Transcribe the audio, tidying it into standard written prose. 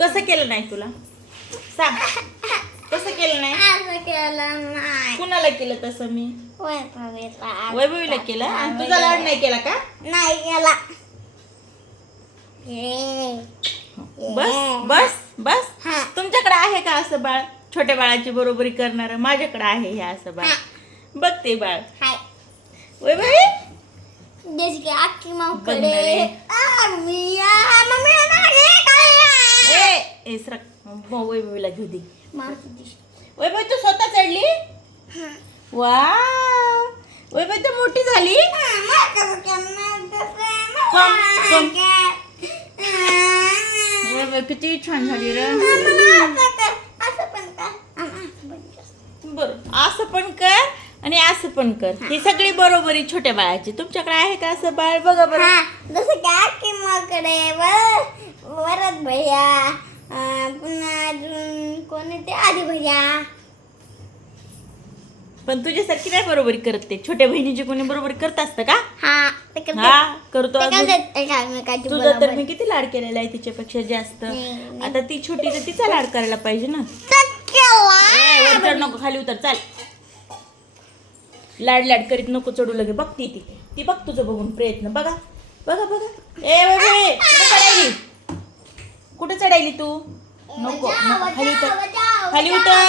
कसं केलं नाही तुला सांग. कसं केलं नाही? असं केलं नाही. कुणाला केलं तसं मी? वैभवीला. वैभवीला केलं आणि तुझा लाड नाही केला का? नाही केला. बस बस बस. हा. तुमच्याकडे आहे का असं बाळ छोट्या बाळाची बरोबरी करणार? माझ्याकडे आहे हे असं बाळ. बघ ते बाळ. हाय. वैभवी जैसे की आखी मावकडे बघणार आहे. ए सरक. वैभवीला घेऊ दे. वैभवी तू स्वतः चढली? वा वैभवी तू मोठी झाली. वैभवी किती छान झाली रे. बर असं पण कर आणि असं पण कर. ही सगळी बरोबरी छोट्या बाळाची. तुमच्याकडे आहे का असं बाळ? बघा बरं. जसं की आखी मावकडे वरद भैया पुन्हा अजून कोण ते आधी भैया. पण तुझ्यासारखी नाही बरोबरी करत ते. छोट्या बहिणीची कोणी बरोबरी करत असतं का? हा हा करतो अजून. ते तुझा तर मी किती लाड केलेला आहे तिच्यापेक्षा जास्त. नाही. आता ती छोटी तर तिचा लाड करायला पाहिजे ना. वर चढ नको, खाली उतर चाल. लाड लाड करीत नको चढू लगे. बघती ती बघ तुझं बघून प्रयत्न. बघा बघा बघा. ए बाबा कुठे चढायली? कुठे चढायली तू? नको नको, खाली उतर खाली उतर.